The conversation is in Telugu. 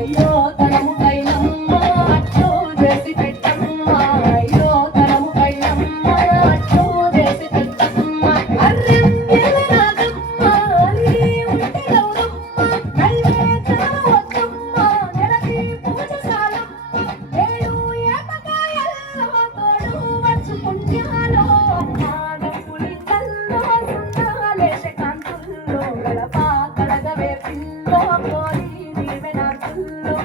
అయ్యో తనముకైనమ్మ అట్లు చేసి పెట్టమ్మ అయ్యో తనముకైనమ్మ అట్లు చేసి పెట్టమ్మ అర్రెం ఎల్లనాగమ్మ అలి ఉంటే గౌరమ్మ నైవేద్యం వద్దమ్మ నెలకి పూజశాలమ్మ ఏడు ఏపకాయల్లో తోడు వచ్చు పుణ్యాలో నాగపులి కల్లో సున్నాలేసే కాంతుల్లో గడప కడగవే పిల్లో కోరి నీవే నా పిల్లో